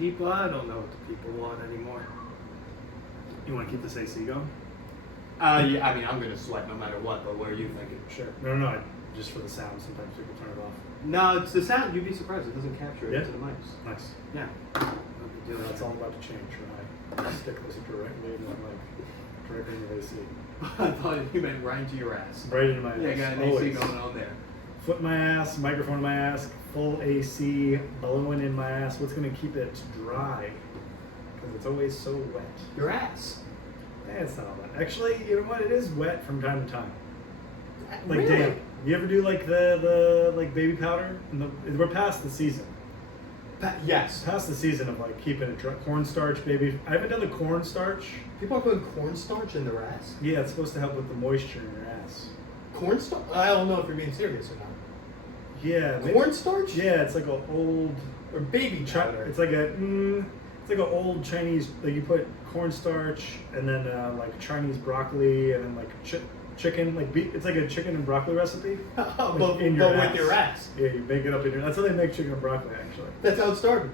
people, I don't know what the people want anymore. You want to keep this AC going? Yeah, I mean, I'm gonna sweat no matter what. But what are you thinking? Sure. No. Just for the sound. Sometimes people turn it off. No, it's the sound. You'd be surprised. It doesn't capture it Yeah? into the mics. Nice. Yeah. That's all about to change when I stick this directly in my mic, directly in the AC. I thought you meant right into your ass. Right into my ass. Yeah, got an AC Always. going on there. Foot in my ass, microphone in my ass, full AC blowing in my ass. What's going to keep it dry? Because it's always so wet. Your ass. It's not all that. Actually, you know what? It is wet from time to time. Like Really? damn. You ever do like the like baby powder? We're past the season. Yes. Past the season of like keeping it dry. Cornstarch, baby. I haven't done the cornstarch. People are putting cornstarch in their ass. Yeah, it's supposed to help with the moisture in your ass. Cornstarch? I don't know if you're being serious or not. Yeah. maybe- Cornstarch? Yeah, it's like an old. Or baby powder? It's like an old Chinese. Like you put cornstarch and then like Chinese broccoli and then like chicken. Like it's like a chicken and broccoli recipe. but like, with your ass. Yeah, you make it up in your. That's how they make chicken and broccoli actually. That's how it started.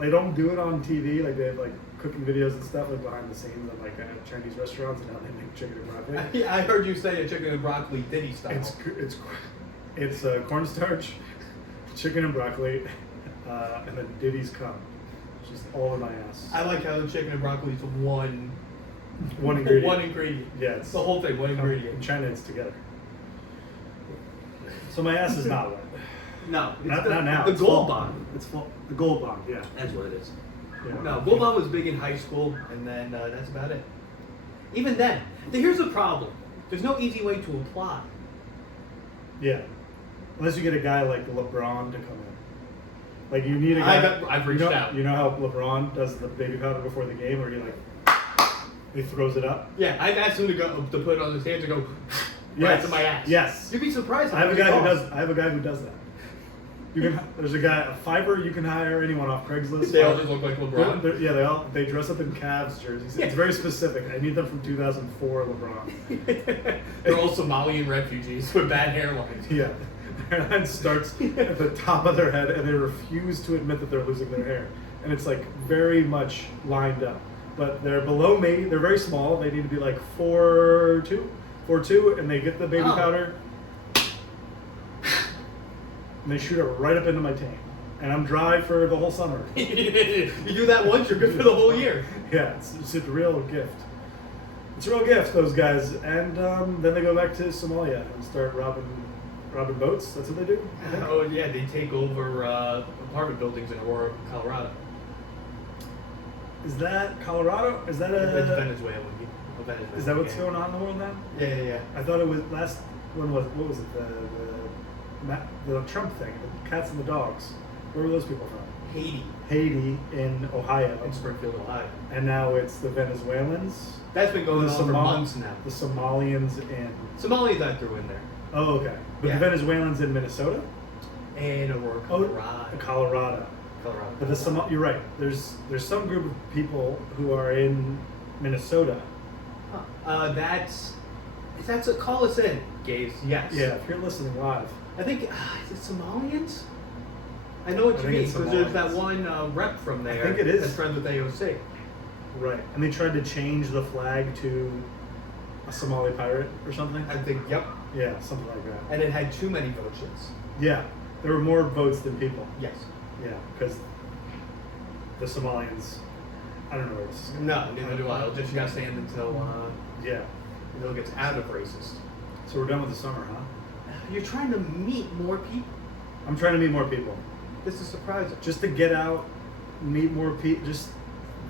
They don't do it on TV. Like they have like cooking videos and stuff like behind the scenes of like Chinese restaurants and how they make chicken and broccoli. I heard you say a chicken and broccoli Diddy style. It's cornstarch, chicken and broccoli, and then Diddy's cum. Just all in my ass. I like how the chicken and broccoli is one ingredient. One ingredient. Yeah, it's the whole thing. One ingredient. In China, it's together. So my ass is not wet. No, it's Not now. The It's Gold full. Bond. It's full. The Gold Bond. Yeah. That's what it is. Yeah. No, Gold Bond was big in high school, and then that's about it. Even then, here's the problem. There's no easy way to apply. Yeah. Unless you get a guy like LeBron to come in. Like you need a guy. I've reached out. You know how LeBron does the baby powder before the game, where he throws it up. Yeah, I've asked him to put it on his hands and go right to my ass. Yes. You'd be surprised. I have a guy who does that. There's a guy, a Fiverr. You can hire anyone off Craigslist. They all just look like LeBron. They dress up in Cavs jerseys. It's very specific. I need them from 2004 LeBron. They're all Somalian refugees with bad hairlines. Yeah. Their hairline starts at the top of their head, and they refuse to admit that they're losing their hair. And it's like very much lined up. But they're below me. They're very small. They need to be like 4'2", and they get the baby powder. And they shoot it right up into my tank. And I'm dry for the whole summer. You do that once, you're good for the whole year. Yeah, it's a real gift. It's a real gift, those guys. And then they go back to Somalia and start robbing boats. That's what they do? I think. Oh, yeah, they take over apartment buildings in Aurora, Colorado. Is that Colorado? Is that It's Venezuela. Is that what's going on in the world now? Yeah. I thought it was what was it? The Trump thing, the cats and the dogs. Where were those people from? Haiti in Ohio. In Springfield, Ohio. And now it's the Venezuelans. That's been going on for months now. The Somalians in... Somalians I threw in there. Oh, okay. But Yeah. the Venezuelans in Minnesota? And Aurora, Colorado. But you're right. There's some group of people who are in Minnesota. That's a call us in, Gaze. Yes. Yeah, if you're listening live. I think is it Somalians? I know what you mean because there's that one rep from there. I think it is. That's friends with AOC. Right. And they tried to change the flag to a Somali pirate or something. I think. Yep. Yeah, something like that. And it had too many votes. Yeah, there were more votes than people. Yes. Yeah, because the Somalians, I don't know where it's. No, neither do I. Just gotta stand until it gets out of racist. So we're done with the summer, huh? You're trying to meet more people. I'm trying to meet more people. This is surprising. Just to get out, meet more people. Just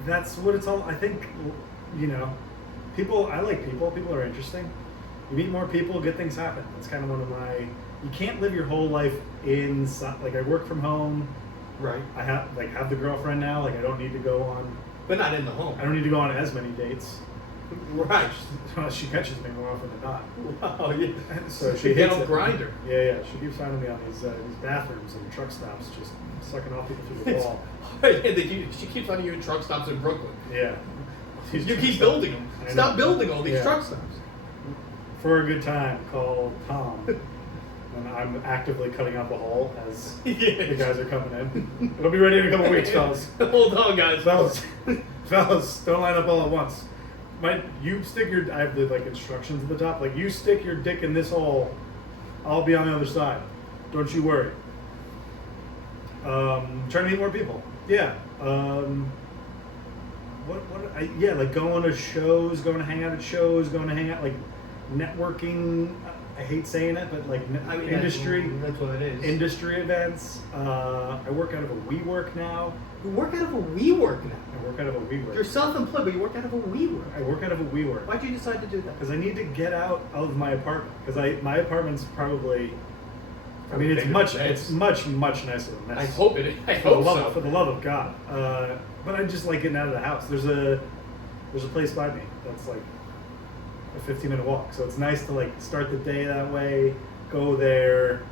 that's what it's all. I think, people. I like people. People are interesting. You meet more people, good things happen. That's kind of one of my. You can't live your whole life inside. Like I work from home. Right. I have the girlfriend now. Like I don't need to go on. But not in the home. I don't need to go on as many dates. Right. She catches me more often than not. Oh yeah. So she get hits on it. Grinder. Yeah. She keeps finding me on these bathrooms and truck stops, just sucking off people through the wall. She keeps finding you in truck stops in Brooklyn. Yeah. You keep building them. Stop building all these truck stops. For a good time, call Tom. and I'm actively cutting out the hole as Yeah. the guys are coming in. It'll be ready in a couple weeks, fellas. Hold on, guys. Fellas, don't line up all at once. You stick your. I have the instructions at the top. Like, you stick your dick in this hole. I'll be on the other side. Don't you worry. Trying to meet more people. Yeah. Like going to shows, going to hang out at shows, going to hang out, like networking. I hate saying it, but like industry. That's what it is. Industry events. I work out of a WeWork now. You work out of a WeWork now. I work out of a WeWork. You're self-employed, but you work out of a WeWork. I work out of a WeWork. Why'd you decide to do that? Because I need to get out of my apartment. Because my apartment's probably. I mean, it's Bigger much than this. much nicer than this. I hope it. I For the hope love, so. for the love of God. But I just like getting out of the house. There's a place by me that's like a 15-minute walk. So it's nice to like start the day that way. Go there,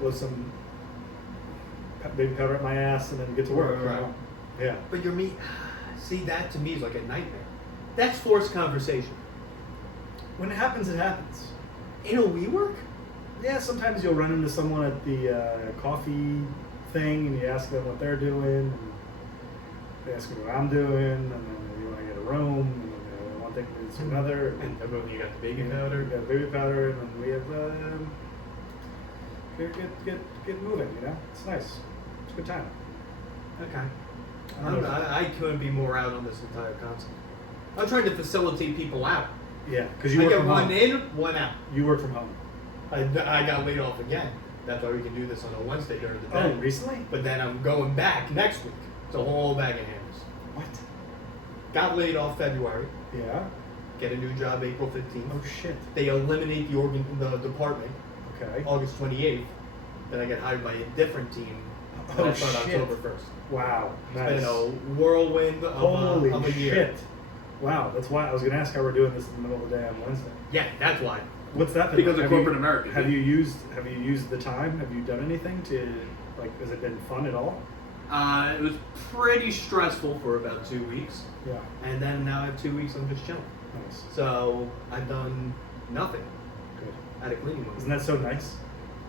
with some baby powder up my ass, and then get to work. Right. Yeah. But see, that to me is like a nightmare. That's forced conversation. When it happens, it happens. In a WeWork? Yeah, sometimes you'll run into someone at the coffee thing, and you ask them what they're doing, and they ask me what I'm doing, and then you want to get a room, and then one thing leads to another. And then you got the baby We powder. got baby powder, and then we have get moving. It's nice. It's a good time. Okay. I don't know. I couldn't be more out on this entire concept. I'm trying to facilitate people out. Yeah, because you I work get from one home. in, one out. You work from home. I got laid off again. That's why we can do this on a Wednesday during the day. Oh, recently? But then I'm going back next week. It's a whole bag of hammers. What? Got laid off February. Yeah. Get a new job April 15th. Oh shit. They eliminate the department Okay. August 28th. Then I get hired by a different team. Oh, And I start shit. October 1st. Wow. It's Nice. been a whirlwind Holy of a year. shit. Wow. That's why I was gonna ask how we're doing this in the middle of the day on Wednesday. Yeah, that's why. What's that been Because like? of Have you- corporate America, Have dude. you used the time? Have you done anything to has it been fun at all? It was pretty stressful for about 2 weeks, Yeah. And then now I have 2 weeks I'm just chilling. Nice. So I've done nothing. Good. I had a cleaning one. Isn't that so nice?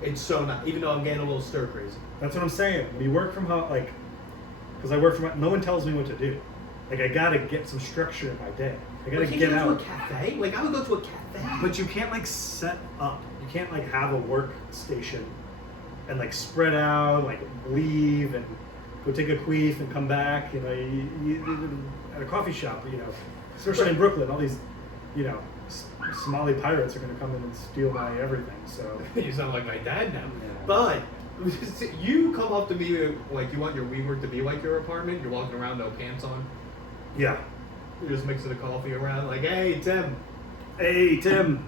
It's so not, even though I'm getting a little stir crazy. That's what I'm saying. When you work from home, because I work from home, no one tells me what to do. Like, I gotta get some structure in my day. I gotta Can't get you go out. to a cafe? Like I would go to a cafe. But you can't set up. You can't have a workstation and spread out, leave and go take a queef and come back. You at a coffee shop. Especially in Brooklyn, all these, Somali pirates are gonna come in and steal my everything. So You sound like my dad now. Yeah. But you come up to me like you want your WeWork to be like your apartment. You're walking around no pants on. yeah. You're just mixing the coffee around like, hey Tim. Hey Tim.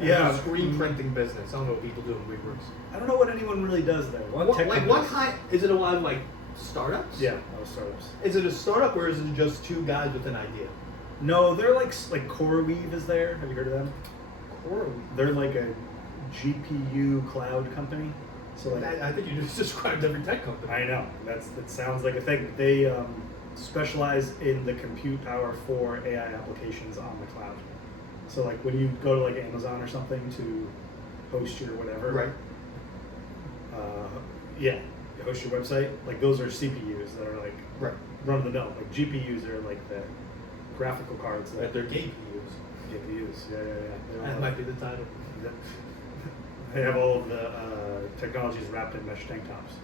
Yeah. It's a screen printing business. I don't know what people do in WeWorks. I don't know what anyone really does there. What companies? kind? Is it a lot of startups? Yeah, a lot of startups. Is it a startup or is it just two guys with an idea? No, they're like CoreWeave is there. Have you heard of them? They're like a GPU cloud company. So I think you just described every tech company. I know that sounds like a thing. They specialize in the compute power for AI applications on the cloud. So when you go to Amazon or something to host your whatever, Right. Yeah, you host your website. Those are CPUs that are Right. run of the mill. GPUs are the graphical cards That they're GPUs. GPUs. Yeah. That might be the title. They have all of the technologies wrapped in mesh tank tops.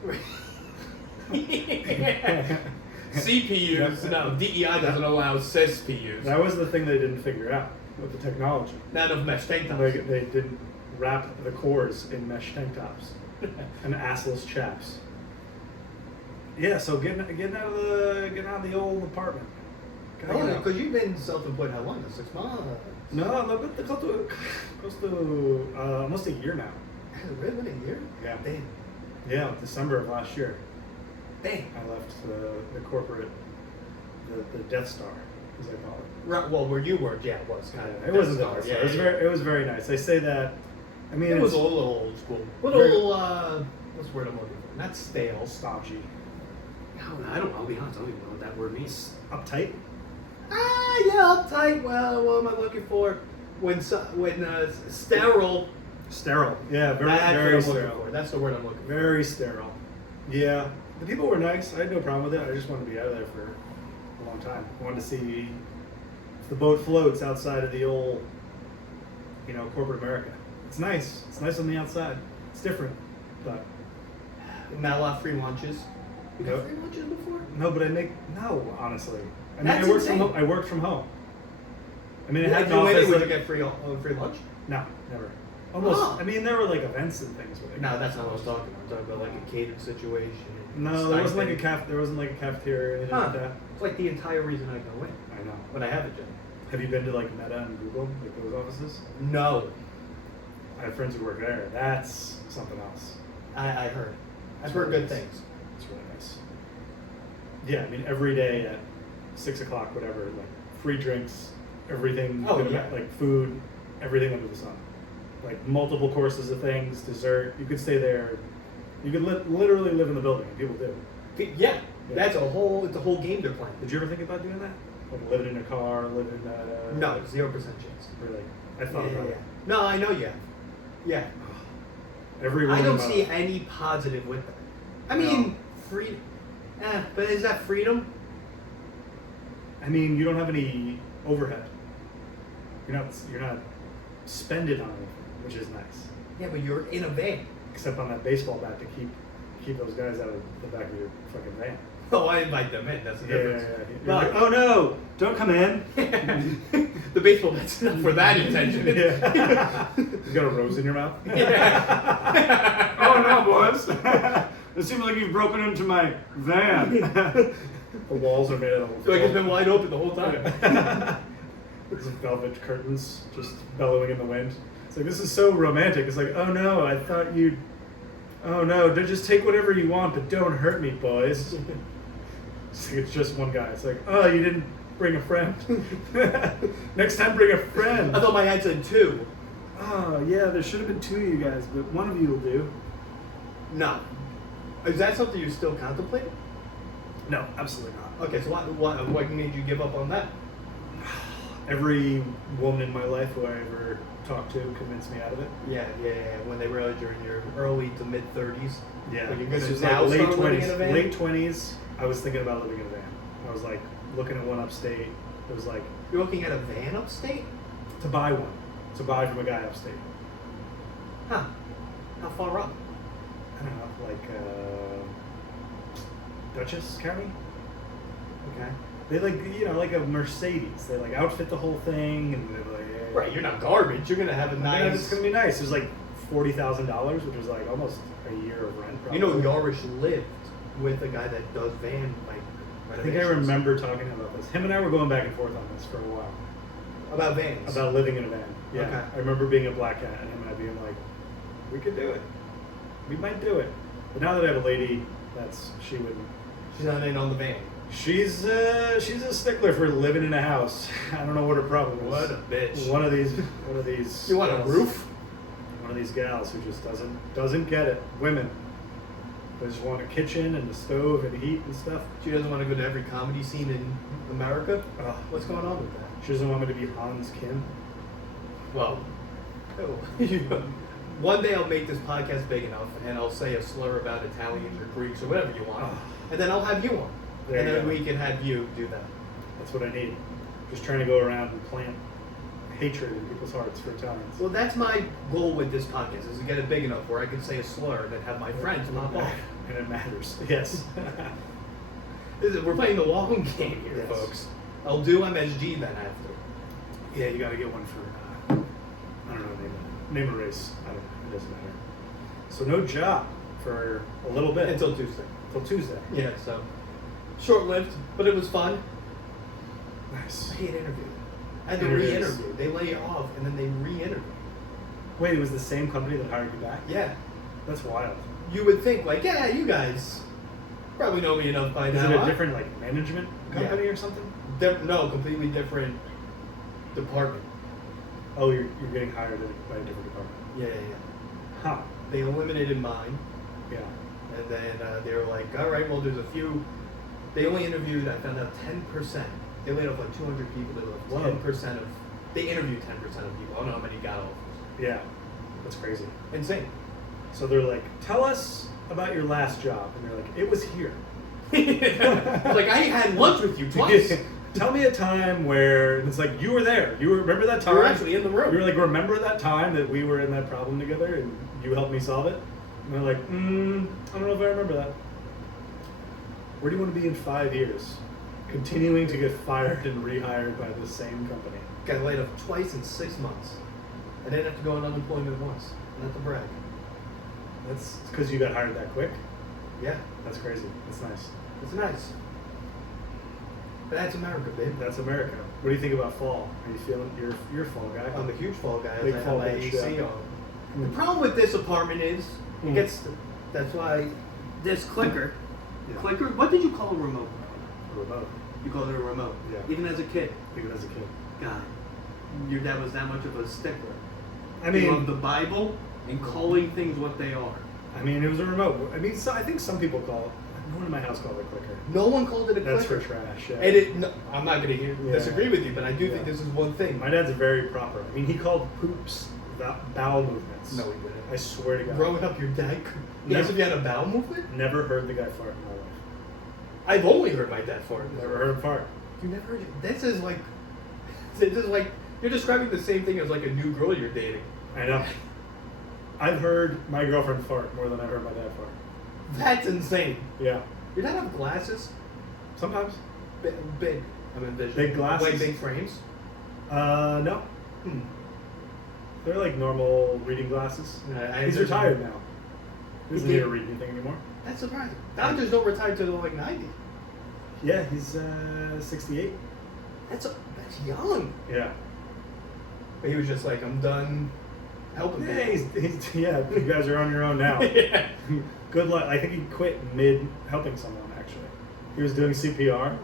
CPUs. No, DEI doesn't allow CPUs. That was the thing they didn't figure out with the technology. Not of mesh tank tops. They didn't wrap the cores in mesh tank tops and assless chaps. Yeah, so getting out of the old apartment. Gotta get out. Because you've been self-employed how long? 6 months? No, close to almost a year now. Has it really been a year? Yeah. Damn. Yeah, December of last year. Damn. I left the corporate, the Death Star, as I call it. Right, well, where you worked, yeah, it was kind of. It wasn't the Death Star. It was very nice. I say that. I mean, It was a it's little old school. Very- What's the word I'm looking for? Not stale. stodgy, I don't know. I'll be honest. I don't even know what that word means. uptight. Yeah, uptight. Well, what am I looking for? When sterile. Sterile. Yeah, very, That's very what I'm looking sterile. for. That's the word I'm looking for. Very sterile. Yeah. The people were nice. I had no problem with it. I just wanted to be out of there for a long time. I wanted to see if the boat floats outside of the old, corporate America. It's nice. It's nice on the outside. It's different. But Not a lot of free lunches. You got Nope. free lunches before? no, honestly. I mean, That's I worked insane. from home. I worked from home. I mean, I Yeah, had if an you went in, office. would Like, you get free lunch? no, never. Almost. Oh. I mean, there were like events and things. Where No, that's not what I was talking about. I'm talking about like a catered situation. No, there wasn't like a stipend. There wasn't like a cafeteria or anything Huh. like that. It's like the entire reason I go in I know. when I have a job. Have you been to like Meta and Google, like those offices? No, I have friends who work there. That's something else. I heard. I've heard good things. It's really nice. Yeah, I mean, every day at 6 o'clock, whatever, like free drinks, everything. Oh, yeah. Like food, everything under the sun. Like multiple courses of things, dessert. You could stay there. You could literally live in the building. People do. Yeah, that's it's a whole game they're playing. Did you ever think about doing that? Like living in a car, living at No, 0% chance. Or like, I thought Yeah, about yeah. it. No, I know you have. Yeah. Every I woman don't in my see life. any positive with that. I mean, No. freedom. But is that freedom? I mean, you don't have any overhead. You're not spending on anything, which is nice. Yeah, but you're in a van. Except on that baseball bat to keep those guys out of the back of your fucking van. Oh, I invite them in. That's the difference. You're But- like, oh no, don't come in. The baseball bat's not for that intention. Yeah. You got a rose in your mouth. Yeah. Oh no, boys. It seems like you've broken into my van. The walls are made out of. I feel like it's been wide open the whole time. There's velvet curtains just bellowing in the wind. It's like, this is so romantic. It's like, oh no, I thought you'd. Oh no, just take whatever you want, but don't hurt me, boys. It's just one guy. It's like, oh, you didn't bring a friend. Next time, bring a friend. I thought my ad said 2. Oh yeah, there should have been 2 of you guys, but one of you will do. No. Is that something you still contemplate? No, absolutely not. Okay, so what made you give up on that? Every woman in my life who I ever talked to convinced me out of it. Yeah. When they realized you're in your early to mid 30s. Yeah, But you're this gonna was now like start living in a van? Late 20s. I was thinking about living in a van. I was like looking at one upstate. It was like You're looking at a van upstate? to buy one, to buy from a guy upstate. Huh. How far up? I don't know, like Dutchess County. Okay. They like a Mercedes. They like outfit the whole thing, and they're like, Right, you're not garbage. You're gonna have a Yeah, nice. it's gonna be nice. It was like $40,000, which was like almost a year of rent. Probably. You know, Yarish lived with a guy that does van I think I renovations. remember talking about this. Him and I were going back and forth on this for a while About vans. about living in a van. Yeah, Okay. I remember being a black cat and him and I being like, we could do it. We might do it. But now that I have a lady, she would. She's not in on the van. She's a stickler for living in a house. I don't know what her problem is. What a bitch. One of these. You want a gals- roof? One of these gals who just doesn't get it. Women. They just want a kitchen and a stove and heat and stuff. She doesn't want to go to every comedy scene in America? Ugh. What's going on with that? She doesn't want me to be Hans Kim. Well, one day I'll make this podcast big enough and I'll say a slur about Italians or Greeks or whatever you want. Oh. And then I'll have you on. There And you then go. we can have you do that. That's what I need. Just trying to go around and plant hatred in people's hearts for Italians. Well, that's my goal with this podcast, is to get it big enough where I can say a slur and then have my friends pop off. And it matters. Yes. We're playing the long game here, Yes. folks. I'll do MSG then after. Yeah, you gotta get one for, I don't know, name a race. I don't know. It doesn't matter. So no job for a little bit. Until Tuesday. Till Tuesday. Yeah, so short-lived, but it was fun. Nice. I hate interview. I had to Interviews. re-interview. They lay you off and then they re-interview. Wait, it was the same company that hired you back? Yeah. That's wild. You would think like, yeah, you guys probably know me enough by Is now. it a huh? different like management company or something? No, completely different department. Oh, you're getting hired by a different department. Yeah. Huh. They eliminated mine, Yeah. and then they were like, all right, well, there's a few. They only interviewed, I found out, 10%. They laid off like 200 people. They Whoa. left 10% of. They interviewed 10% of people. I don't know how many got offers. Yeah. That's crazy. Insane. So they're like, tell us about your last job. And they're like, it was here. Like, I had lunch with you twice. Tell me a time where it's like, you were there. You remember that time? You were actually in the room. You were like, remember that time that we were in that problem together and you helped me solve it? And they're like, I don't know if I remember that. Where do you want to be in 5 years? Continuing to get fired and rehired by the same company. Got laid off twice in 6 months. I didn't have to go on unemployment once. Not to brag. That's because you got hired that quick? Yeah, That's crazy. That's nice. it's nice. But that's America, babe. That's America. What do you think about fall? Are you feeling you're a fall guy? I'm a huge fall guy. Big I have fall my bitch, AC yeah. on. The problem with this apartment is it gets. That's why This clicker. Yeah. Clicker? What did you call a remote? Remote. You called it a remote. Yeah. Even as a kid. Even as a kid. God. Your dad was that much of a stickler. I He loved mean, the Bible and calling things what they are. it was a remote. I mean, so I think some people call it. No one in my house called it a clicker. no one called it a That's clicker. for trash. Yeah. And it, no, I'm not going to Yeah. disagree with you, but I do think Yeah. this is one thing. My dad's very proper. I mean, he called poops bowel movements. No, he didn't. I swear to God. Growing up, your dad he asked if you had a bowel movement? Never heard the guy fart in my life. I've only heard my dad fart. Never heard him fart. You never heard it? This is like you're describing the same thing as like a new girl you're dating. I know. I've heard my girlfriend fart more than I heard my dad fart. That's insane. Yeah. Your dad have glasses? Sometimes. Big. I'm envisioning. Big glasses? Like big frames? No. Hmm. They're like normal reading glasses. I He's envision- retired now. He doesn't He need to did? read anything anymore. That's surprising. Doctors don't retire till like 90. Yeah, he's 68. That's young. Yeah. But he was just like, I'm done helping Yeah, people. yeah, you guys are on your own now. Yeah. Good luck. I think he quit mid helping someone, actually. He was doing CPR,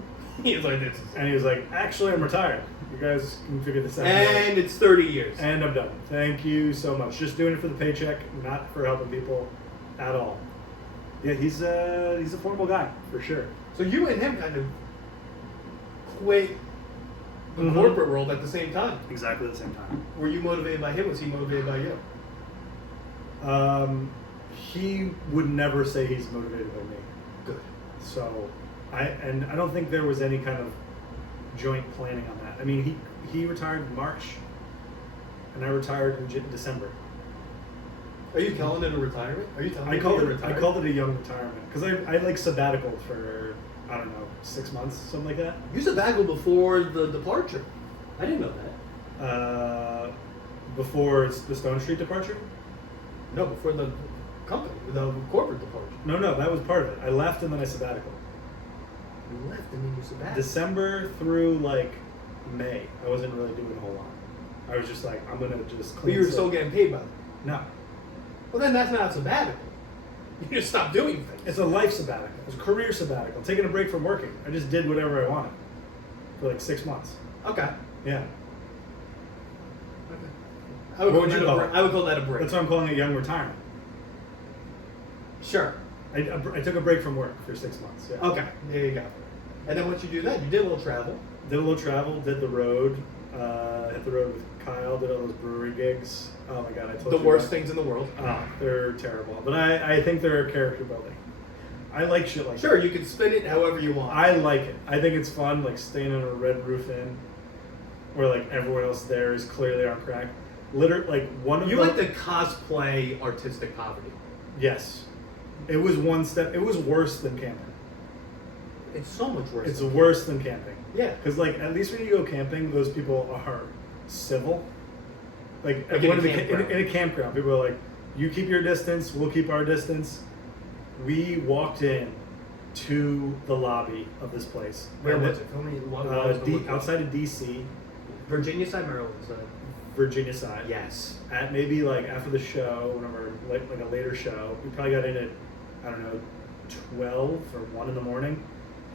He was like, this is. and he was like, actually, I'm retired. You guys can figure this out. And it's 30 years. And I'm done. Thank you so much. Just doing it for the paycheck, not for helping people at all. Yeah, he's a formal guy, for sure. So you and him kind of quit the Mhm. corporate world at the same time. Exactly the same time. Were you motivated by him? Was he motivated by you? He would never say he's motivated by me. Good. So, I don't think there was any kind of joint planning on that. I mean, he retired in March, and I retired in December. Are you calling it a retirement? Are you telling I me called you're it retired? a young retirement because I like sabbatical for I don't know 6 months, something like that. You sabbatical before the departure. I didn't know that. Before the Stone Street departure. No, before the company, the corporate departure. No, that was part of it. I left and then I sabbatical. You left and then you sabbatical. December through like May, I wasn't really doing a whole lot. I was just like, I'm gonna just But clean. you were slate. still getting paid by them. No, Well, then that's not a sabbatical. You just stopped doing things. it's a life sabbatical. It's a career sabbatical. Taking a break from working. I just did whatever I wanted for like 6 months. Okay. Yeah, I would, What call would that you a call break. it? I would call that a break. that's why I'm calling it young retirement. Sure. I took a break from work for 6 months. Yeah. Okay. There you go. And then once you do that, you did a little travel. Did a little travel. Did the road. Hit the road with Kyle. Did all those brewery gigs. Oh my god, I told The you worst about- things in the world. They're terrible. But I think they're character building. I like shit like Sure, that. you can spin it however you want. I like it. I think it's fun, like staying in a red roof inn, where like everyone else there is clearly on crack. Literally, like one of You the like to cosplay artistic poverty. yes, it was one step. It was worse than camping. It's so much worse. It's than- worse than camping. Yeah. Because like at least when you go camping, those people are civil. Like Like in a everyone campground. in a campground, people are like, "You keep your distance, we'll keep our distance." We walked in to the lobby of this place. Where And was it? Tell me what was the outside of DC, Virginia side, Maryland side. Virginia side. Yes. At maybe like after the show, whenever like a later show, we probably got in at I don't know 12 or 1 in the morning,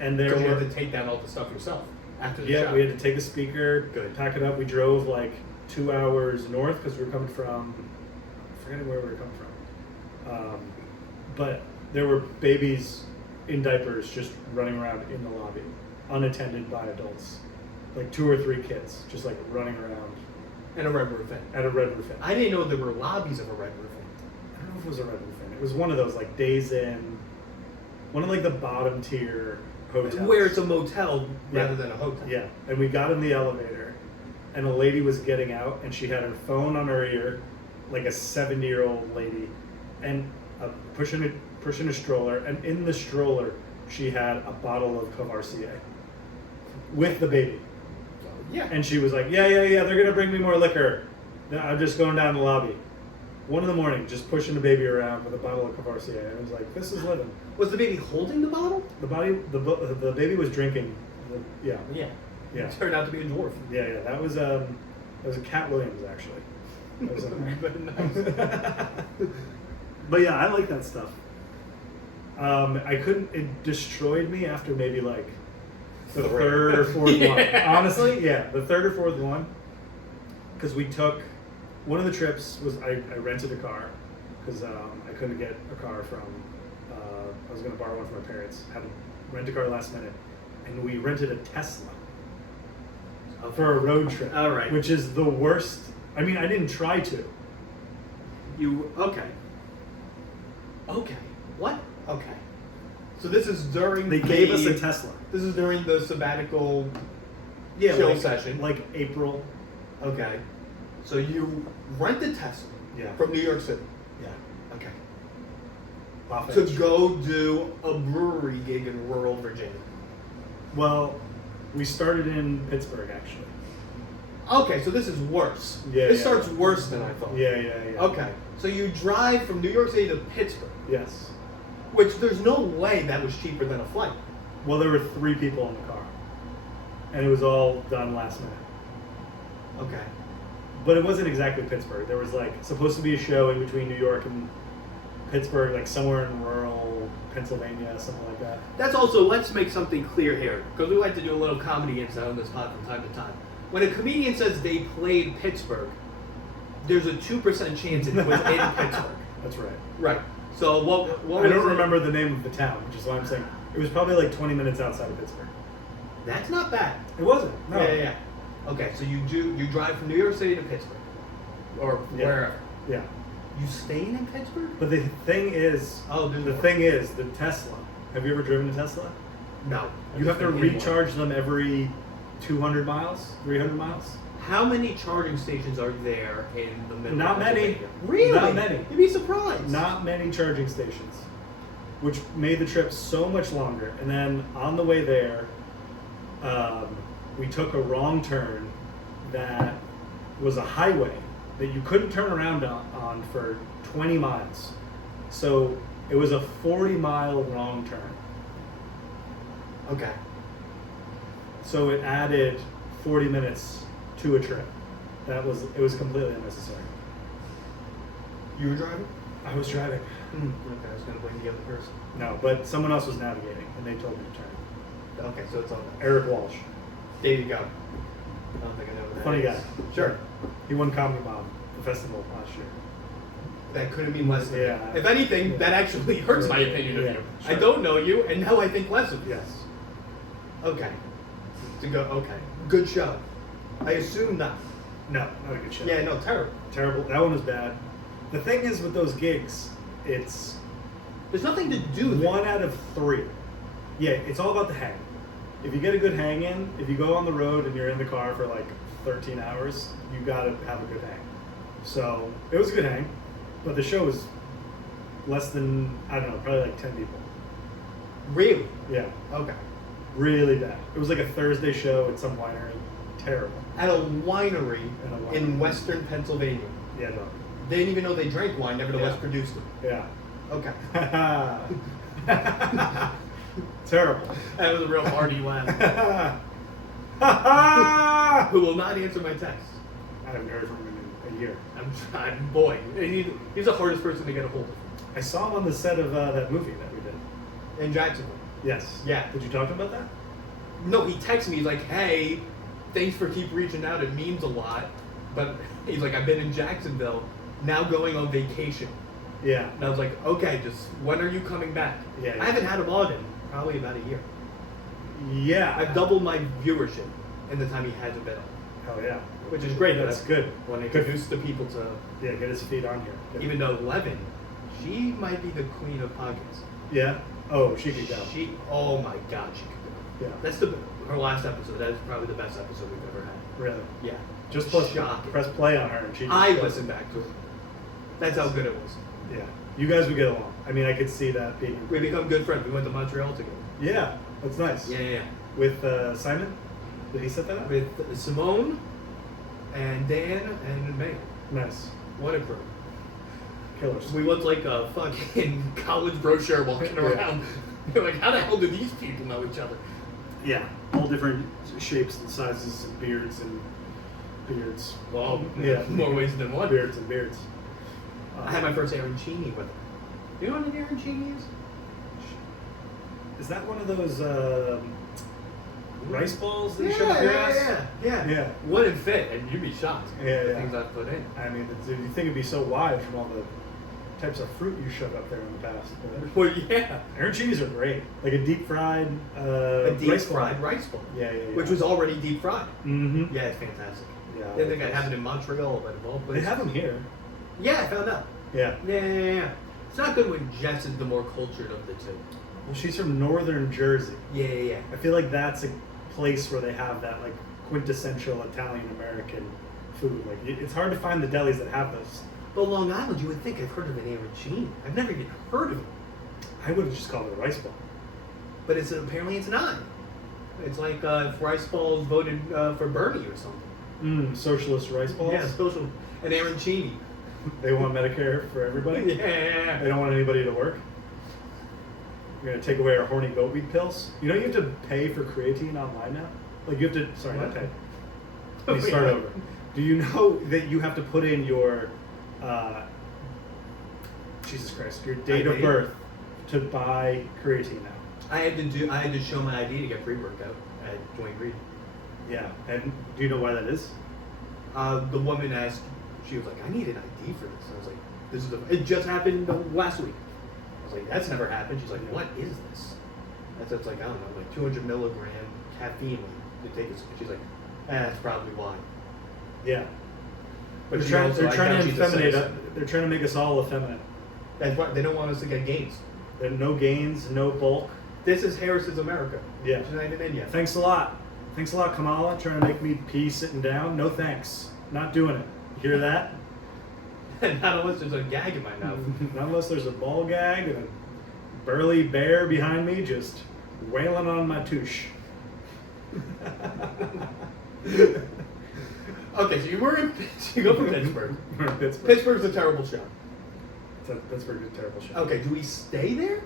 and there Because you were had to take down all the stuff yourself after the yeah show. we had to take the speaker, Good. pack it up. We drove like 2 hours north because we were coming from I'm forgetting where we were coming from, but there were babies in diapers just running around in the lobby, unattended by adults, like 2 or 3 kids just like running around And a Red Roof Inn. At a Red Roof Inn. I didn't know there were lobbies of a Red Roof Inn. I don't know if it was a Red Roof Inn. It was one of those like Days Inn, one of like the bottom tier hotels. Where it's a motel rather than a hotel. Yeah, and we got in the elevator, and a lady was getting out, and she had her phone on her ear, like a 70-year-old lady, and pushing a stroller, and in the stroller she had a bottle of Courvoisier with the baby. Yeah. And she was like, yeah, they're gonna bring me more liquor. I'm just going down the lobby. 1 a.m, just pushing the baby around with a bottle of Courvoisier. I was like, this is living. Was the baby holding the bottle? The baby was drinking. Yeah. Yeah. Yeah. It turned out to be a dwarf. Yeah. That was a Cat Williams actually. That was Nice. But yeah, I like that stuff. I couldn't. It destroyed me after maybe like the third or fourth one. Honestly, yeah, the third or fourth one. Because we took one of the trips was I rented a car because I couldn't get a car from. I was going to borrow one from my parents. Had to rent a car last minute, and we rented a Tesla for a road trip. All right. Which is the worst. I mean, I didn't try to. Okay. Okay. What? Okay. So this is during They gave us a Tesla. This is during the sabbatical Yeah, chill like, session. like April. Okay. So you rent the Tesla Yeah. from New York City. Yeah. Okay. Lafayette To Street. go do a brewery gig in rural Virginia. Well, we started in Pittsburgh actually. Okay, so this is worse. Yeah, This yeah. starts worse than I thought. Yeah. Okay. So you drive from New York City to Pittsburgh, Yes. which there's no way that was cheaper than a flight. Well, there were 3 people in the car, and it was all done last minute. Okay. But it wasn't exactly Pittsburgh. There was like supposed to be a show in between New York and Pittsburgh, like somewhere in rural Pennsylvania, something like that. That's also, let's make something clear here, because we like to do a little comedy inside on this pod from time to time. When a comedian says they played Pittsburgh, there's a 2% chance it was in Pittsburgh. That's right. Right. So what I was don't it? remember the name of the town, which is why I'm saying it was probably like 20 minutes outside of Pittsburgh. That's not bad. It wasn't. No. Yeah. Okay, so you drive from New York City to Pittsburgh, or Yeah. wherever. Yeah. You staying in Pittsburgh? But the thing is, the Tesla. Have you ever driven a Tesla? No. You have to recharge them every 200 miles, 300 miles. How many charging stations are there in the middle Not of many. Pennsylvania? Really? Not many. You'd be surprised. Not many charging stations, which made the trip so much longer. And then on the way there, we took a wrong turn that was a highway that you couldn't turn around on for 20 miles. So it was a 40-mile wrong turn. Okay. So it added 40 minutes to a trip. It was completely unnecessary. You were driving? I was driving. Okay, I was going to blame the other person. No, but someone else was navigating, and they told me to turn. Okay, so it's on that. Eric Walsh. There you go. I don't think I know who that Funny is. guy. Sure. He won Comedy Mob, the festival last year. That couldn't mean less than you. Yeah. If anything, Yeah. that actually hurts my opinion of Yeah, you. sure. I don't know you, and now I think less of you. Yes. Okay. Okay. Good show. I assume not. No, not a good show. Yeah, no, terrible. Terrible. That one was bad. The thing is with those gigs, it's There's nothing to do there. 1 out of 3. Yeah, it's all about the hang. If you get a good hang in, if you go on the road and you're in the car for like 13 hours, you gotta have a good hang. So it was a good hang, but the show was less than, I don't know, probably like 10 people. Really? Yeah, Okay. really bad. It was like a Thursday show at some winery. Terrible. At a winery At a winery. in western Pennsylvania. Yeah, no. They didn't even know they drank wine, nevertheless Yeah. produced it. Yeah. Okay. Terrible. That was a real hearty laugh. I Who will not answer my text. haven't heard from him in a year. I'm trying, boy. He's the hardest person to get a hold of. I saw him on the set of that movie that we did. In Jacksonville. Yes. Yeah. Did you talk to him about that? No, he texts me, he's like, hey, thanks for keep reaching out, it means a lot. But he's like, I've been in Jacksonville, now going on vacation. Yeah. And I was like, okay, just when are you coming back? Yeah, I haven't had him on in probably about a year. Yeah. I've doubled my viewership in the time he hasn't been on. Hell yeah. which is great. That's good. When they Good. introduce the people to, Yeah, get his feet on here. Good. even though Levin, she might be the queen of podcasts. Yeah. Oh, she could go. Oh my God, she could go. Yeah. That's her last episode. That is probably the best episode we've ever had. Really. Yeah. Just Shocking. press play on her and she. I listened back to it. That's how good it was. Yeah. You guys would get along. I mean, I could see that being. We become good friends. We went to Montreal together. Yeah, that's nice. Yeah. With Simon? Did he set that up? With Simone and Dan and May. Nice. What a crew. Killers. We looked like a fucking college brochure walking Yeah. around. We're like, how the hell do these people know each other? Yeah, all different shapes and sizes and beards and beards. Well, Yeah. more ways than one. Beards and beards. I had my first arancini with her. Do you know what an arancini is? Is that one of those rice balls that you shove up your ass? Yeah. Wouldn't fit, and you'd be shocked. Yeah, The yeah. things I've put in. I mean, you think it'd be so wide from all the types of fruit you shoved up there in the past. Well, yeah. Arancinis are great. Like a deep fried A deep rice ball. fried rice ball. Yeah. Which was already deep fried. Mm-hmm. Yeah, it's fantastic. Yeah. I didn't think I'd have it in Montreal, but of all They places. have them here. Yeah, I found out. Yeah. Yeah. It's not good when Jess is the more cultured of the two. Well, she's from northern Jersey. Yeah. I feel like that's a place where they have that like quintessential Italian American food. Like it's hard to find the delis that have those. But Long Island, you would think I've heard of an arancini. I've never even heard of it. I would have just called it a rice ball. But apparently it's not. It's like if rice balls voted for Bernie or something. Socialist rice balls. Yeah, social. An arancini. They want Medicare for everybody. Yeah. They don't want anybody to work. You're gonna take away our horny goatweed pills. You know you have to pay for creatine online now. Like you have to. Sorry, not pay. Let me start over. Do you know that you have to put in your Jesus Christ, your date of birth to buy creatine now? I had to show my ID to get pre-workout at Dwayne Reed. Yeah, and do you know why that is? The woman asked, she was like, I need an ID for this. I was like, it just happened last week. I was like, that's never happened. She's like, what is this? That's like, I don't know, like 200 milligram caffeine. You take it. She's like, that's probably why. Yeah. But They're they're trying to effeminate us. They're trying to make us all effeminate. That's why they don't want us to get gains. There are no gains, no bulk. This is Harris's America. Yeah. She's not even in yet. Thanks a lot. Thanks a lot, Kamala, trying to make me pee sitting down. No thanks. Not doing it. You hear that? Not unless there's a gag in my mouth. Not unless there's a ball gag and a burly bear behind me just wailing on my touche. Okay, so you go from Pittsburgh. We're in Pittsburgh. Pittsburgh's a terrible show. Pittsburgh's a terrible show. Okay, do we stay there?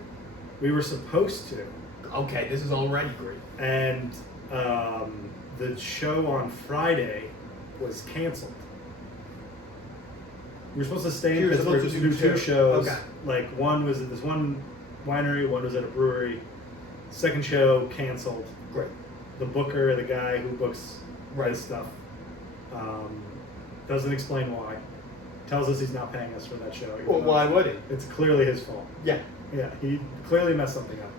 We were supposed to. Okay, this is already great. And the show on Friday was canceled. We were supposed to stay in You were Pittsburgh supposed to to do do two two. shows. Okay. Like one was at this one winery, one was at a brewery. Second show canceled. Great. The booker, the guy who books Right. this stuff, doesn't explain why. Tells us he's not paying us for that show. even Well, though why would he? It's clearly his fault. Yeah. Yeah, he clearly messed something up.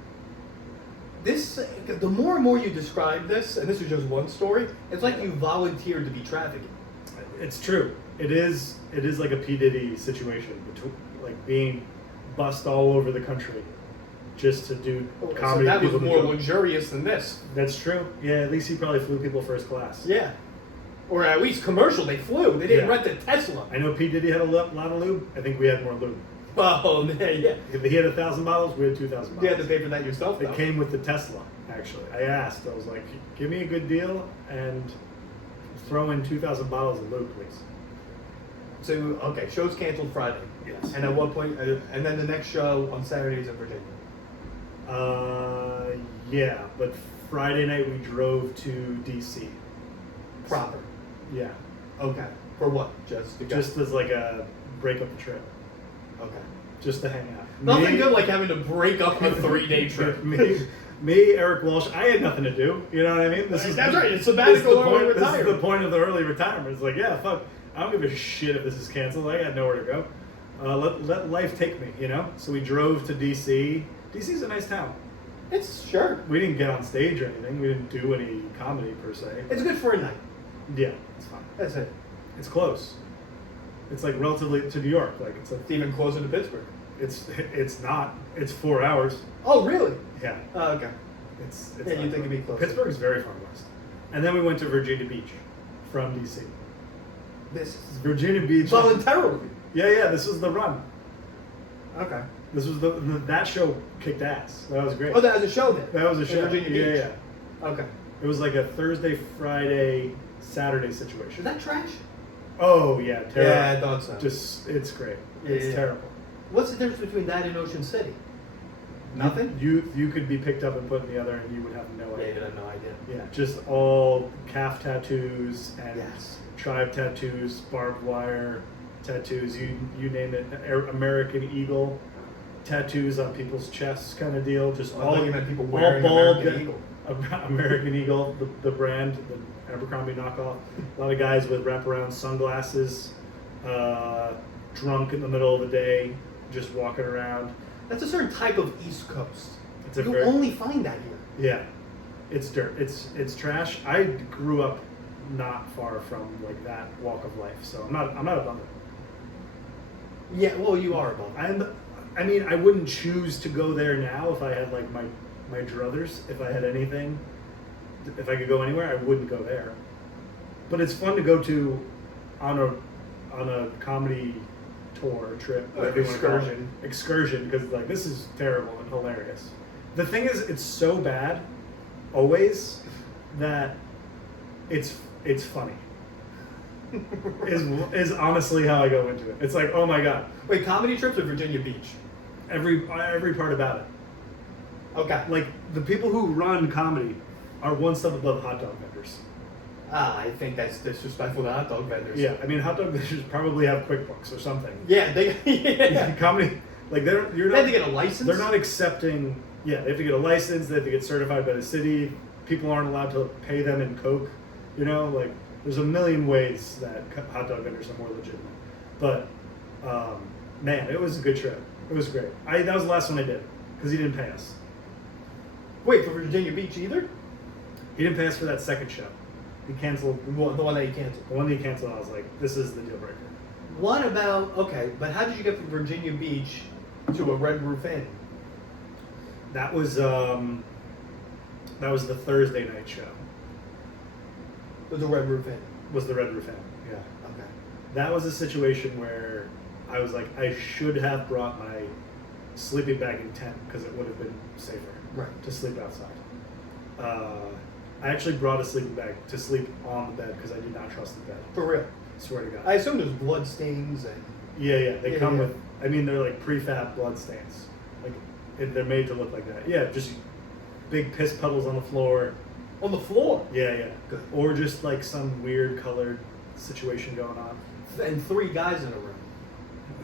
This, the more and more you describe this, and this is just one story, it's like you volunteered to be trafficking. It's true. It is like a P. Diddy situation, like being bussed all over the country just to do So comedy. that was people more to do. luxurious than this. That's true. Yeah, at least he probably flew people first class. Yeah. Or at least commercial, they flew. They didn't Yeah. rent a Tesla. I know P. Diddy had a lot of lube. I think we had more lube. Oh, yeah. If he had 1,000 bottles, we had 2,000 bottles. You had to pay for that yourself, though. It came with the Tesla, actually. I asked. I was like, give me a good deal and throw in 2,000 bottles of lube, please. So, okay, show's canceled Friday. Yes. And at what point, and then the next show on Saturdays in Virginia. Yeah, but Friday night we drove to DC. Proper. Yeah. Okay. For what? Just to go? Just as like a break up the trip. Okay. Just to hang out. Nothing good like having to break up a 3-day trip. me, Eric Walsh, I had nothing to do. You know what I mean? That's right, it's sabbatical early This is the retirement. point of the early retirement. It's like, yeah, fuck. I don't give a shit if this is canceled. I got nowhere to go. Let life take me, you know? So we drove to DC. DC's a nice town. It's sure. We didn't get on stage or anything. We didn't do any comedy per se. It's good for a night. Yeah, it's fine. That's it. It's close. It's like relatively to New York. Like it's like It's even closer to Pittsburgh. it's not. It's 4 hours. Oh, really? Yeah. Oh, okay. It's Yeah, not you'd think far. it'd be closer. Pittsburgh is very far west. And then we went to Virginia Beach from DC. This is Virginia Beach. voluntarily. Yeah. This was the run. Okay. This was that show kicked ass. That was great. Oh, that was a show then. That was a In show. Virginia Beach. Yeah. Okay. It was like a Thursday, Friday, Saturday Is situation. that trash? Oh yeah, terrible. Yeah, I thought so. Just it's great. Yeah, It's yeah. terrible. What's the difference between that and Ocean City? Nothing. You could be picked up and put in the other, and you would have no Yeah, idea. you have no idea. Yeah, just all calf tattoos and Yes. tribe tattoos, barbed wire tattoos. You name it. American Eagle tattoos on people's chests, kind of deal. Just I all thought you meant people wearing bald. American Eagle. American Eagle, the brand, the Abercrombie knockoff. A lot of guys with wraparound sunglasses, drunk in the middle of the day, just walking around. That's a certain type of East Coast. It's a You very- only find that here. Yeah, it's dirt. It's trash. I grew up not far from like that walk of life, so I'm not above it. Yeah, well, you are above. I mean, I wouldn't choose to go there now if I had like my druthers. If I had anything, if I could go anywhere, I wouldn't go there. But it's fun to go to on a comedy tour trip, whatever you wanna call it. Excursion, because like this is terrible and hilarious. The thing is, it's so bad, always, that it's funny. is honestly how I go into it. It's like, oh my god, Wait, comedy trips or Virginia Beach? every part about it. Okay. Like the people who run comedy are one step above hot dog vendors. I think that's disrespectful to hot dog vendors. Yeah, I mean hot dog vendors probably have QuickBooks or something. Yeah, they. Yeah. Comedy, like you're They not. have to get a license. They're not accepting. Yeah, they have to get a license. They have to get certified by the city. People aren't allowed to pay them in Coke. You know, like there's a million ways that hot dog vendors are more legitimate. But man, it was a good trip. It was great. That was the last one I did because he didn't pay us. Wait for Virginia Beach either. He didn't pay us for that second show. He canceled The one that you canceled. the one that he canceled. I was like, this is the deal breaker. What about okay? But how did you get from Virginia Beach to a Red Roof Inn? That was the Thursday night show. Was a Red Roof Inn? Was the Red Roof Inn? Yeah. Okay. That was a situation where I was like, I should have brought my sleeping bag in tent because it would have been safer. Right. To sleep outside. I actually brought a sleeping bag to sleep on the bed because I did not trust the bed. For real. Swear to God. I assume there's blood stains and. Yeah. They Yeah, come yeah. with. I mean, they're like prefab blood stains. Like they're made to look like that. Yeah, just big piss puddles on the floor. On the floor. Yeah. Good. Or just like some weird colored situation going on. And 3 guys in a room.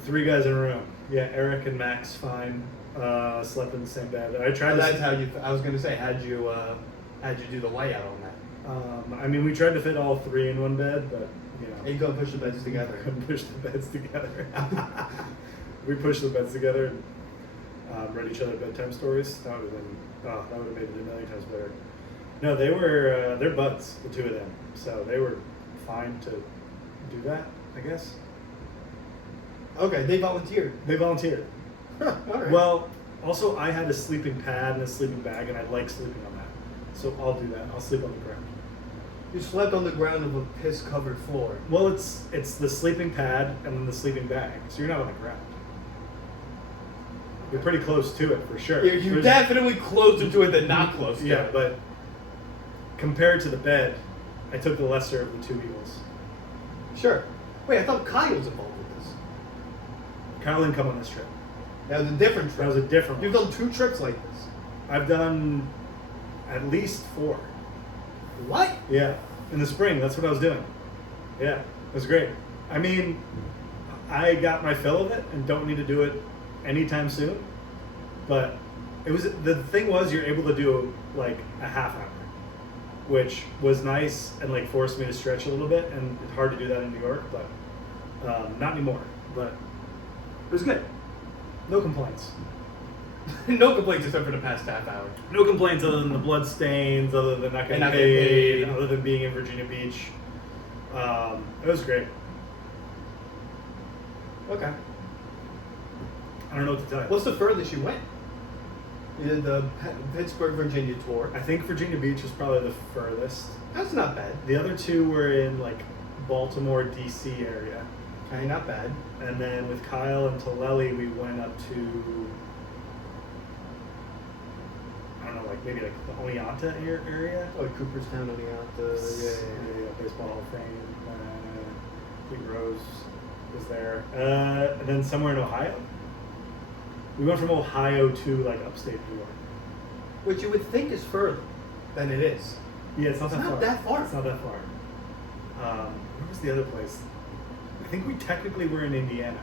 3 guys in a room. Yeah, Eric and Max fine. Slept in the same bed. I tried. And to that's how you. I was gonna say, how'd you do the layout on that? I mean, we tried to fit all 3 in one bed, but you know, And you couldn't push the beds together. couldn't push the beds together. We pushed the beds together and read each other bedtime stories. That would have been. Oh, that would have made it a million times better. No, they were. They're buds, the 2 of them. So they were fine to do that, I guess. Okay, they volunteered. They volunteered. All right. Well, also I had a sleeping pad and a sleeping bag, and I like sleeping on that. So I'll do that. I'll sleep on the ground. You slept on the ground of a piss-covered floor. Well, it's the sleeping pad and then the sleeping bag, so you're not on the ground. You're pretty close to it for sure. You're definitely closer to it than not close to Yeah, it. but compared to the bed, I took the lesser of the 2 evils. Sure. Wait, I thought Kyle was involved with this. Kyle didn't come on this trip. That was a different trip. That was a different one. You've done 2 trips like this. I've done at least 4. What? Yeah, in the spring. That's what I was doing. Yeah, it was great. I mean, I got my fill of it and don't need to do it anytime soon. But it was the thing was you're able to do like a half hour, which was nice and like forced me to stretch a little bit. And it's hard to do that in New York, but not anymore. But it was good. No complaints. No complaints except for the past half hour. No complaints other than the blood stains, other than not getting not getting paid, paid. other than being in Virginia Beach. It was great. Okay. I don't know what to tell you. What's the furthest you went? You did the Pittsburgh, Virginia tour. I think Virginia Beach is probably the furthest. That's not bad. The other two were in like Baltimore, DC area. Okay, not bad. And then with Kyle and Toleli, we went up to, I don't know, like maybe like the Oneonta area. Oh, Cooperstown, Oneonta. Yeah. Baseball Hall of Fame. Pete Rose was there. And then somewhere in Ohio. We went from Ohio to like upstate New York. Which you would think is further than it is. Yeah, it's not that far. that far. It's not that far. Where was the other place? I think we technically were in Indiana.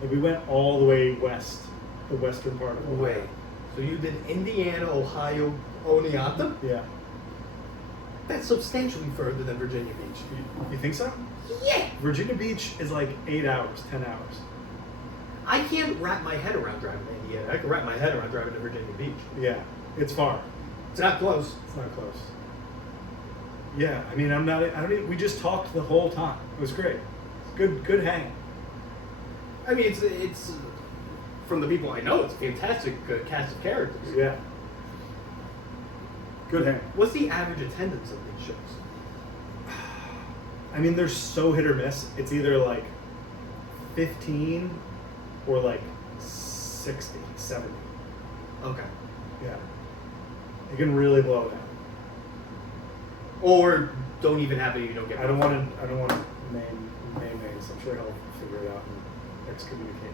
Like we went all the way west, the western part of Ohio. Wait. So you did Indiana, Ohio, Oneonta? Yeah. That's substantially further than Virginia Beach. You think so? Yeah. Virginia Beach is like 8 hours, 10 hours. I can't wrap my head around driving to Indiana. I can wrap my head around driving to Virginia Beach. Yeah, it's far. It's not close. It's not close. Yeah, I mean, we just talked the whole time. It was great. Good hang. I mean, it's from the people I know, it's a fantastic cast of characters. Yeah. Good hang. What's the average attendance of these shows? I mean, they're so hit or miss. It's either like 15 or like 60, 70. Okay. Yeah. You can really blow it out. Or don't even have it if you don't get. I don't want to name names. I'm sure he'll figure it out and excommunicate me.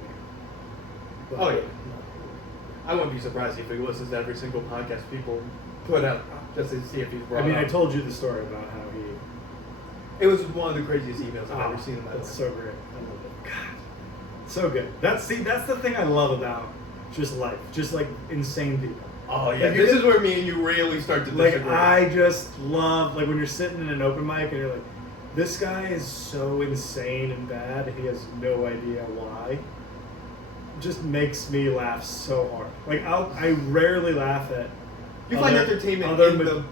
But, Oh yeah. I wouldn't be surprised if he listens to every single podcast people put out just to see if he's brought I mean, up. I told you the story about how he. It was one of the craziest emails I've ever seen in my life. That's so great. I love it. God, so good. That's the thing I love about just life. Just like insane people. Oh yeah, Like, this is where me and you really start to Like disagree. I just love like when you're sitting in an open mic and you're like, this guy is so insane and bad. He has no idea why. Just makes me laugh so hard. Like I rarely laugh at. you find other- entertainment other in ma- the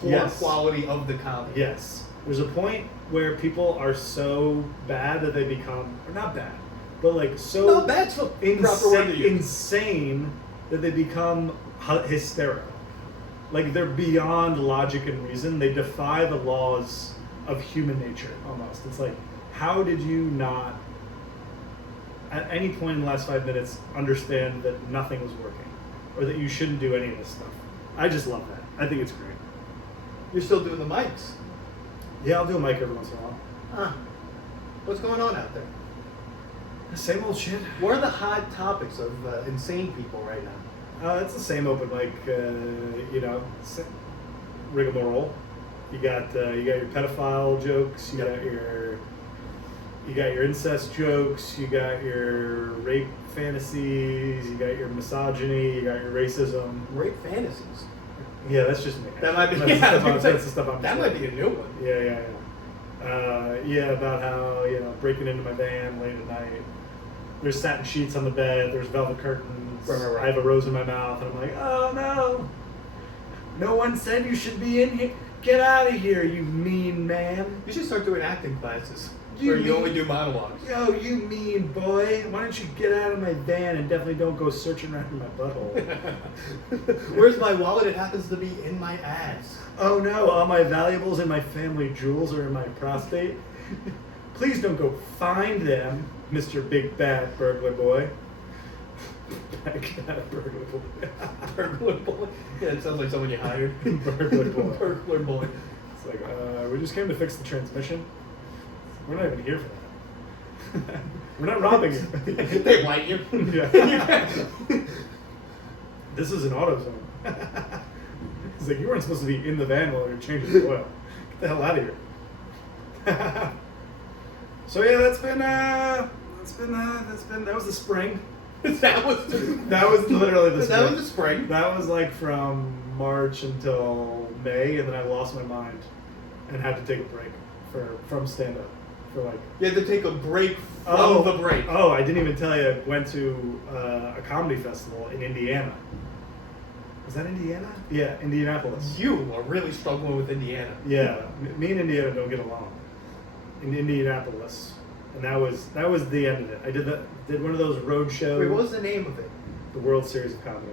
poor Yes. quality of the comedy. Yes. There's a point where people are so bad that they become, or not bad, but like so No, that's the proper word to use. insane that they become hysterical. Like they're beyond logic and reason. They defy the laws of human nature almost. It's like, how did you not, at any point in the last 5 minutes, understand that nothing was working? Or that you shouldn't do any of this stuff? I just love that. I think it's great. You're still doing the mics. Yeah, I'll do a mic every once in a while. Huh. What's going on out there? Same old shit. What are the hot topics of insane people right now? It's the same open mic, rigmarole. You got your pedophile jokes. You got your incest jokes. You got your rape fantasies. You got your misogyny. You got your racism. Rape fantasies. Yeah, that's just me. That might be. That's Yeah, the stuff that's the stuff I'm. that might be a new one. Yeah, about how breaking into my van late at night. There's satin sheets on the bed. There's velvet curtains. Right. I have a rose in my mouth, and I'm like, oh no! No one said you should be in here. Get out of here, you mean man! You should start doing acting classes You where you mean- only do monologues. Yo, you mean boy! Why don't you get out of my van and definitely don't go searching around in my butthole? Where's my wallet? It happens to be in my ass. Oh no! All my valuables and my family jewels are in my prostate. Please don't go find them, Mr. Big Bad Burglar Boy. Big Bad Burglar Boy. Burglar boy. Yeah, it sounds like someone you hired. Burglar boy. Burglar boy. It's like, we just came to fix the transmission. We're not even here for that. We're not robbing you. They white you. Yeah. This is an AutoZone. It's like, you weren't supposed to be in the van while you were changing the oil. Get the hell out of here. So yeah, that was the spring. That was Literally the spring. That was the spring. That was like from March until May, and then I lost my mind and had to take a break from stand-up for like. You had to take a break from the break. Oh, I didn't even tell you. I went to a comedy festival in Indiana. Was that Indiana? Yeah, Indianapolis. You are really struggling with Indiana. Yeah, me and Indiana don't get along. in Indianapolis, and that was the end of it. I did one of those road shows. Wait, what was the name of it? The World Series of Comedy.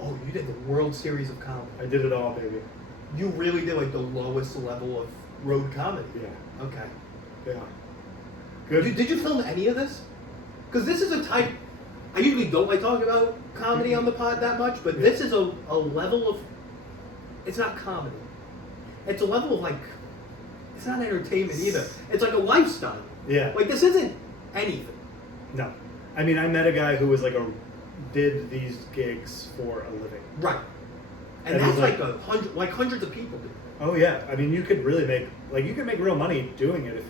Oh, you did the World Series of Comedy. I did it all, baby. You really did like the lowest level of road comedy. Yeah. Okay. Yeah. Good. Did you film any of this? Because this is a type. I usually don't like talking about comedy on the pod that much, but this is a level of. It's not comedy. It's a level of like. It's not entertainment either. It's like a lifestyle. Yeah. Like this isn't anything. No. I mean, I met a guy who was like did these gigs for a living. Right. And And that's he's like hundreds of people do. Oh yeah. I mean, you could really make real money doing it.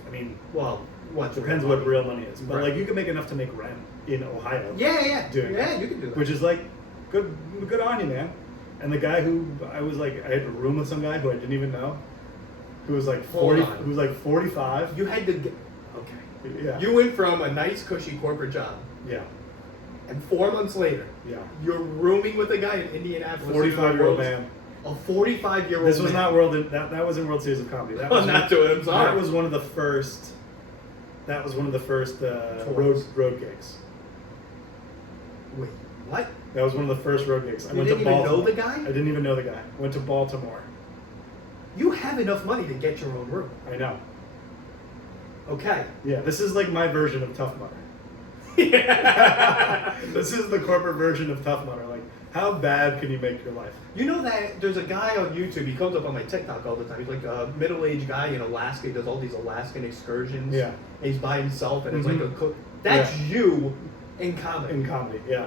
Well, what Depends what real money is, but Right. like you can make enough to make rent in Ohio. Yeah. Doing Yeah, it. you can do that. Which is like good on you, man. And the guy who I had a room with some guy who I didn't even know, who was like Hold 40, on. who was like 45. You had to get. Okay. Yeah. You went from a nice, cushy corporate job, Yeah. and 4 months later, Yeah. you're rooming with a guy in Indianapolis. 45-year-old man. A 45-year-old. This was not that wasn't World Series of Comedy. That Oh, was not to it. I'm sorry. That was one of the first. That was one of the first Tours. road gigs. Wait, what? That was one of the first road gigs. I You went didn't to even know Baltimore. the guy? I didn't even know the guy. Went to Baltimore. You have enough money to get your own room. I know. Okay. Yeah, this is like my version of Tough Mudder. Yeah. This is the corporate version of Tough Mudder. Like, how bad can you make your life? You know that there's a guy on YouTube, he comes up on my TikTok all the time. He's like a middle-aged guy in Alaska. He does all these Alaskan excursions. Yeah. And he's by himself, and it's Mhm. like a cook. That's Yeah. you in comedy. In comedy, yeah.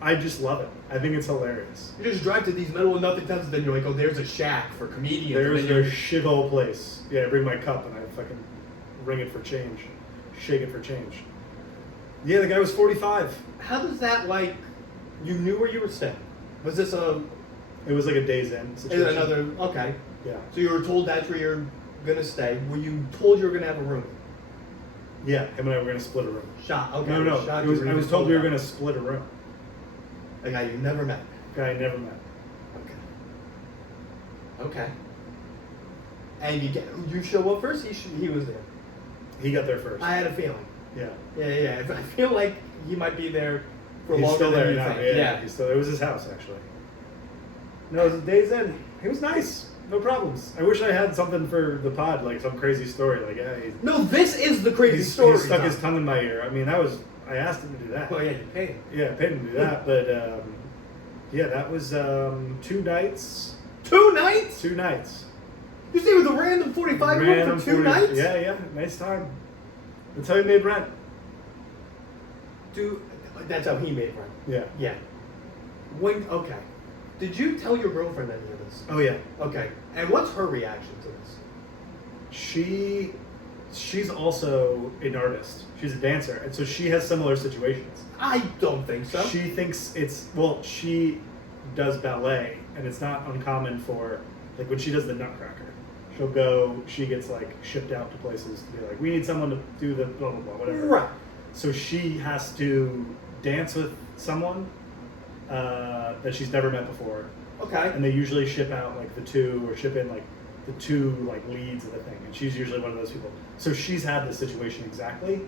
I just love it. I think it's hilarious. You just drive to these middle of nothing towns, and then you're like, oh, there's a shack for comedians. There's and your then shithole place. Yeah, I bring my cup and I fucking ring it for change. Shake it for change. Yeah, the guy was 45. how does that, like, you knew where you were staying? Was this It was like a day's end situation. another, okay. Yeah. So you were told that's where you're going to stay. Were you told you were going to have a room? Yeah, him and I were going to split a room. Shot, okay. No. Shot, It was, you were I was told we were going that. to split a room. A guy you never met. Guy I never met. Okay. And you show up first. He was there. He got there first. I had a feeling. Yeah. Yeah. I feel like he might be there for He's longer still than there you now. think. Yeah. He's still. It was his house actually. No, it was a day's end. He was nice. No problems. I wish I had something for the pod, like some crazy story. Like, yeah, No, this is the crazy story. he stuck his Tom. tongue in my ear. I mean, I asked him to do that. Oh yeah, you paid him. Yeah, I paid him to do that. But yeah, that was 2 nights. 2 nights? 2 nights. You stayed with a random 45-year-old Random for 2 40 nights? Yeah, nice time. That's how he made rent. Dude, that's how he made rent. Yeah. Yeah. Okay. Did you tell your girlfriend any of this? Oh yeah. Okay. And what's her reaction to this? She's also an artist. She's a dancer, and so she has similar situations. I don't think so. She thinks she does ballet, and it's not uncommon for, like, when she does the Nutcracker, she gets like shipped out to places to be like, we need someone to do the blah blah blah whatever. Right. So she has to dance with someone that she's never met before, Okay. and they usually ship out like the two, or ship in like the two like leads of the thing, and she's usually one of those people. So she's had this situation exactly.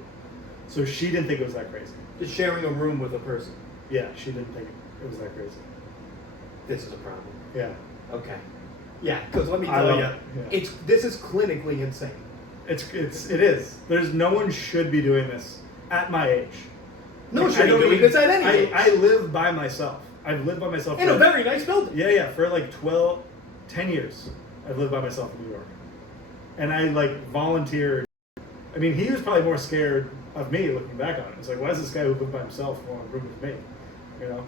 So she didn't think it was that crazy. Just sharing a room with a person. Yeah, she didn't think it was that crazy. This is a problem. Yeah. Okay. Yeah, because let me I tell love you, it. Yeah. this is clinically insane. It is. There's no one should be doing this at my age. No Like, one should I be don't doing even- this at any age. I live by myself. I've lived by myself In a very nice building. Yeah, for like 10 years. I've lived by myself in New York. And I like volunteered. I mean, he was probably more scared of me looking back on it. It's like, why is this guy who lived by himself want to room with me? You know?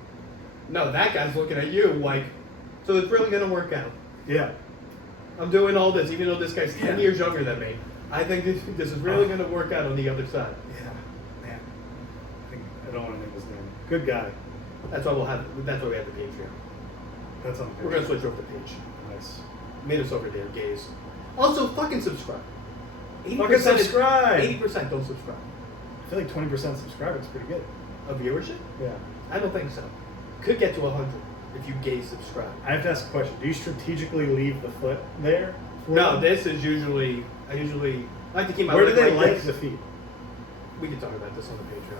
No, that guy's looking at you like, so it's really going to work out. Yeah. I'm doing all this, even though this guy's 10 Yeah. years younger than me. I think this is really going to work out on the other side. Yeah. Man. I don't want to name his name. Good guy. That's why we have the Patreon. That's on We're going to switch over to page. Nice. Made us over there, gays. Also, fucking subscribe. 80% Fucking subscribe. 80% don't subscribe. I feel like 20% subscribe is pretty good. Of viewership? Yeah. I don't think so. Could get to 100 if you gays subscribe. I have to ask a question. Do you strategically leave the foot there? No, this is I usually I like to keep my Where do leg they like like this. the feet? We can talk about this on the Patreon.